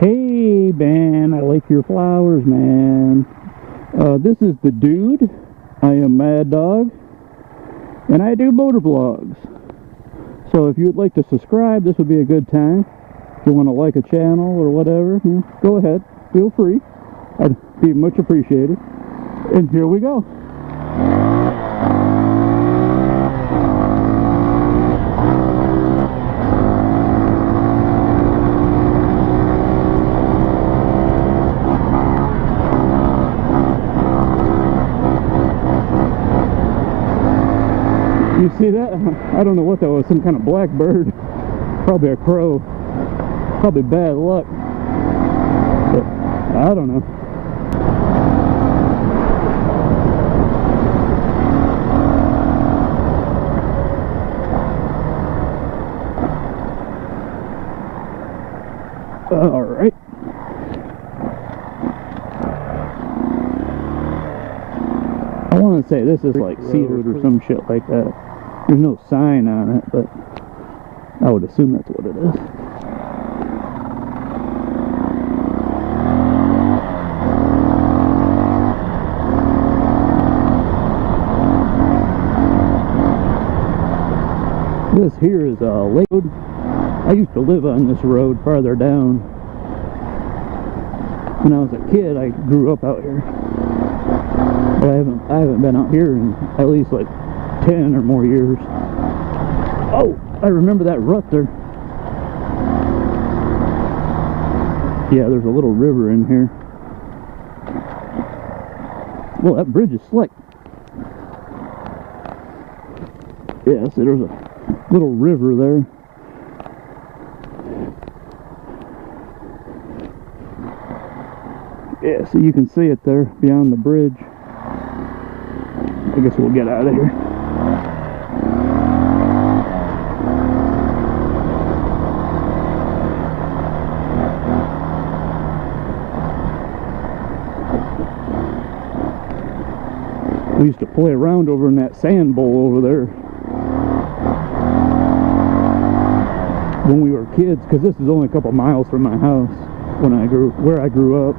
Hey man, I like your flowers, man. This is the dude. I am Mad Dog, and I do motor vlogs. So if you'd like to subscribe, this would be a good time. If you want to like a channel or whatever, go ahead. Feel free. I'd be much appreciated. And here we go. You see that? I don't know what that was. Some kind of black bird. Probably a crow. Probably bad luck. But I don't know. All right. I want to say this is like Cedar or some shit like that. There's no sign on it, but I would assume that's what it is. This here is a lake road. I used to live on this road farther down. When I was a kid, I grew up out here. But I haven't been out here in at least like 10 or more years. Oh, I remember that rut there. Yeah, there's a little river in here. Well, that bridge is slick. Yeah, so there's a little river there. Yeah, so you can see it there beyond the bridge. I guess we'll get out of here. We used to play around over in that sand bowl over there when we were kids, because this is only a couple miles from my house where I grew up.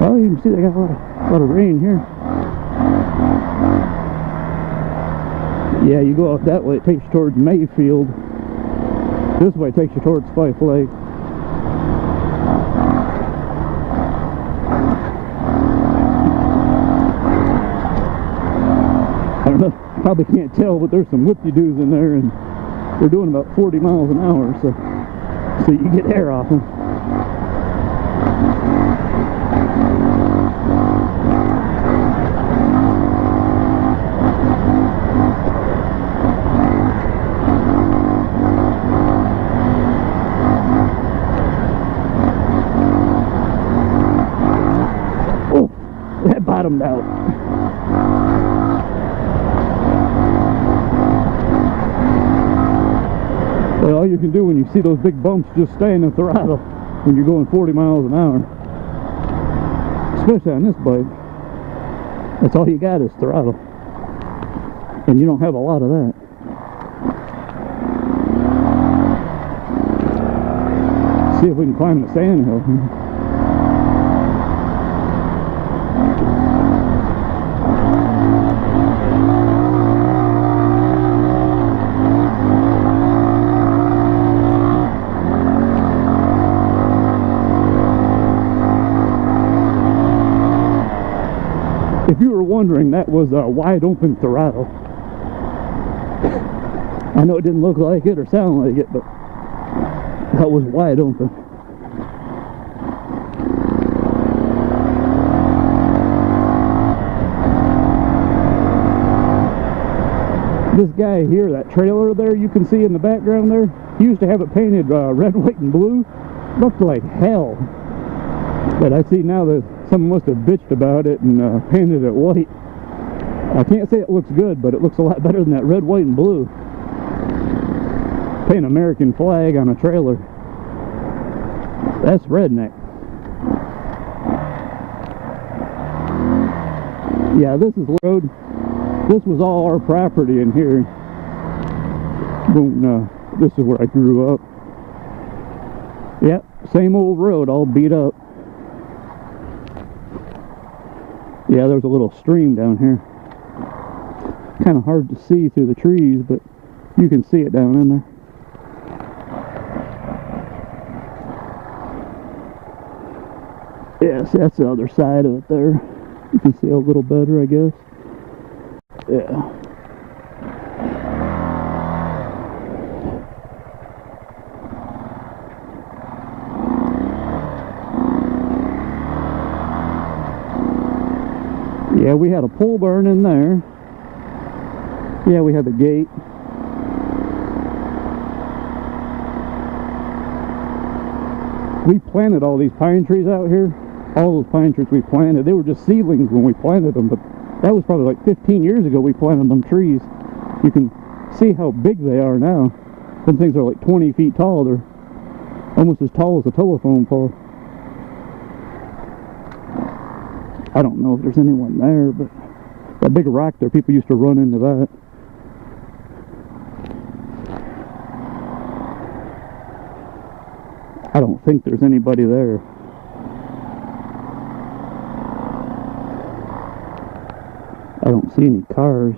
Oh, you can see they got a lot of rain here. Yeah, you go out that way, it takes you towards Mayfield. This way it takes you towards Fife Lake. I don't know, probably can't tell, but there's some whip-de-doos in there, and they're doing about 40 miles an hour, so you get air off them. Oh, that bottomed out. Well, all you can do when you see those big bumps, just stay in the throttle when you're going 40 miles an hour. Especially on this bike. That's all you got is throttle. And you don't have a lot of that. See if we can climb the sand hill. If you were wondering, that was a wide open throttle. I know it didn't look like it or sound like it, but that was wide open. This guy here, that trailer there you can see in the background there, he used to have it painted red, white, and blue. Looked like hell. But I see now that someone must have bitched about it and painted it white. I can't say it looks good, but it looks a lot better than that red, white, and blue. Paint American flag on a trailer. That's redneck. Yeah, this is road. This was all our property in here. This is where I grew up. Yep, same old road, all beat up. Yeah, there's a little stream down here. Kind of hard to see through the trees, but you can see it down in there. Yes, that's the other side of it there. You can see a little better, I guess. Yeah. Yeah, we had a pole barn in there. Yeah, we had the gate. We planted all these pine trees out here. All those pine trees we planted, they were just seedlings when we planted them, but that was probably like 15 years ago we planted them trees. You can see how big they are now. Some things are like 20 feet tall. They're almost as tall as a telephone pole. I don't know if there's anyone there, but that big rock there, people used to run into that. I don't think there's anybody there. I don't see any cars.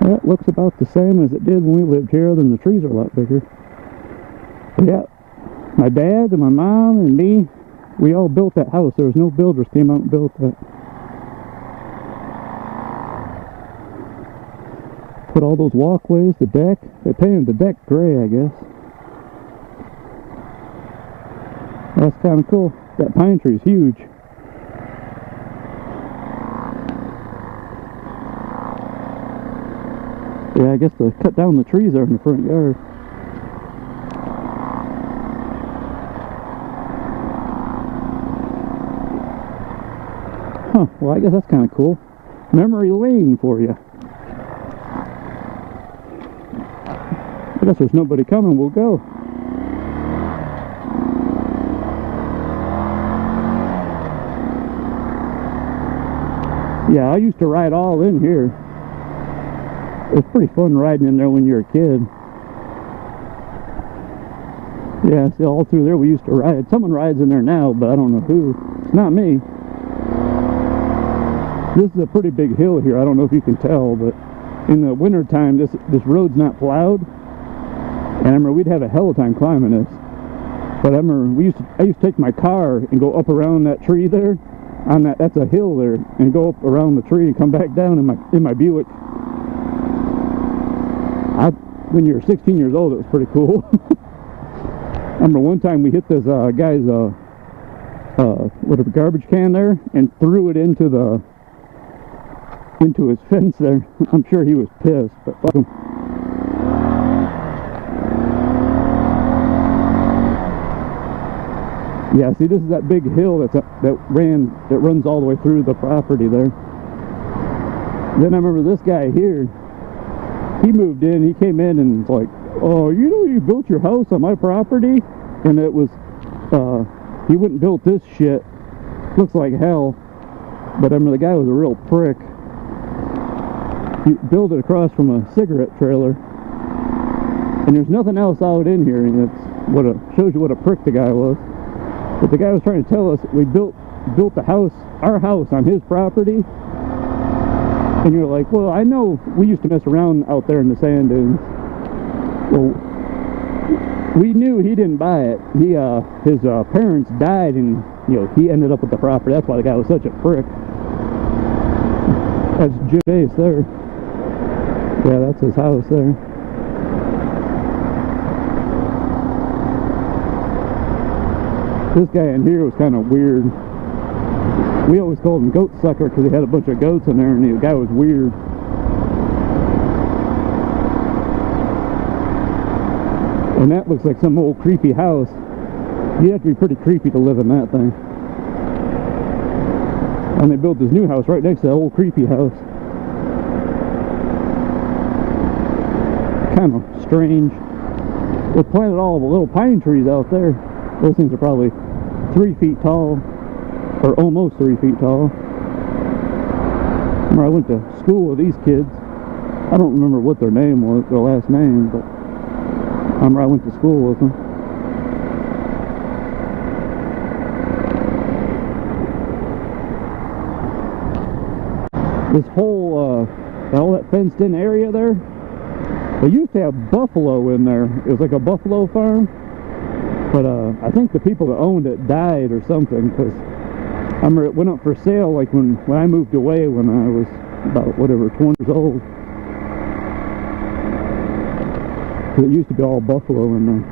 Well, it looks about the same as it did when we lived here, other than the trees are a lot bigger. But yeah, my dad and my mom and me, we all built that house. There was no builders came out and built that. Put all those walkways, the deck. They painted the deck gray, I guess. That's kind of cool. That pine tree is huge. Yeah, I guess they cut down the trees there in the front yard. Huh, well I guess that's kind of cool. Memory lane for you. I guess there's nobody coming, we'll go. Yeah, I used to ride all in here. It was pretty fun riding in there when you were a kid. Yeah, see, all through there we used to ride. Someone rides in there now, but I don't know who. It's not me. This is a pretty big hill here. I don't know if you can tell, but in the winter time, this road's not plowed. And I remember we'd have a hell of a time climbing this. But I remember I used to take my car and go up around that tree there. That's a hill there, and go up around the tree and come back down in my Buick. When you're 16 years old, it was pretty cool. I remember one time we hit this guy's whatever garbage can there and threw it into his fence there. I'm sure he was pissed, but fuck him. Yeah, see, this is that big hill that runs all the way through the property there. Then I remember this guy here. He moved in. He came in and was like, "Oh, you know, you built your house on my property," and it was he wouldn't build this shit. Looks like hell. But I remember the guy was a real prick. He built it across from a cigarette trailer, and there's nothing else out in here. And it's shows you what a prick the guy was. But the guy was trying to tell us we built the house, our house, on his property. And you're like, well, I know we used to mess around out there in the sand dunes. Well, we knew he didn't buy it. His parents died, and he ended up with the property. That's why the guy was such a prick. That's Jim Chase there. Yeah, that's his house there. This guy in here was kind of weird. We always called him Goat Sucker because he had a bunch of goats in there, and the guy was weird. And that looks like some old creepy house. You have to be pretty creepy to live in that thing. And they built this new house right next to that old creepy house. Kind of strange. They planted all the little pine trees out there. Those things are probably 3 feet tall. or almost 3 feet tall. I went to school with these kids. I don't remember what their name was, their last name, but I went to school with them. This whole, all that fenced-in area there, they used to have buffalo in there. It was like a buffalo farm, but I think the people that owned it died or something, because I remember it went up for sale like when I moved away when I was about, whatever, 20 years old. Because it used to be all buffalo in there.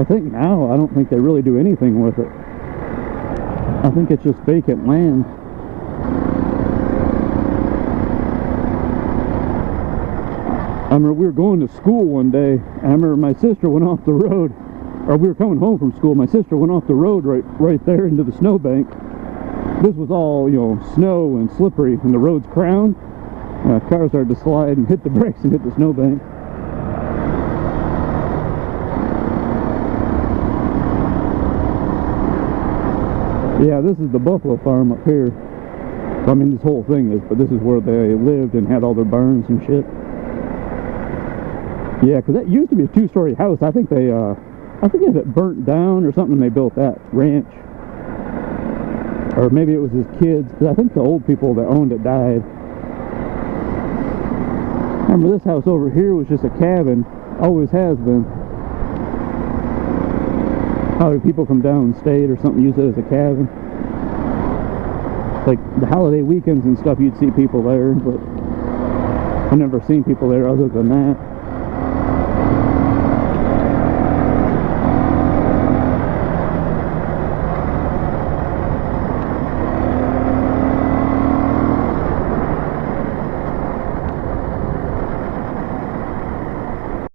I think now, I don't think they really do anything with it. I think it's just vacant land. I remember we were going to school one day, and I remember my sister went off the road, or we were coming home from school. My sister went off the road right there into the snowbank. This was all, you know, snow and slippery, and the road's crowned. Cars started to slide and hit the brakes and hit the snowbank. Yeah, this is the buffalo farm up here. I mean, this whole thing is, but this is where they lived and had all their barns and shit. Yeah, because that used to be a 2-story house. I think they, I forget if it burnt down or something, and they built that ranch. Or maybe it was his kids, because I think the old people that owned it died. Remember, this house over here was just a cabin. Always has been. Probably people from downstate or something use it as a cabin. Like the holiday weekends and stuff, you'd see people there, but I've never seen people there other than that.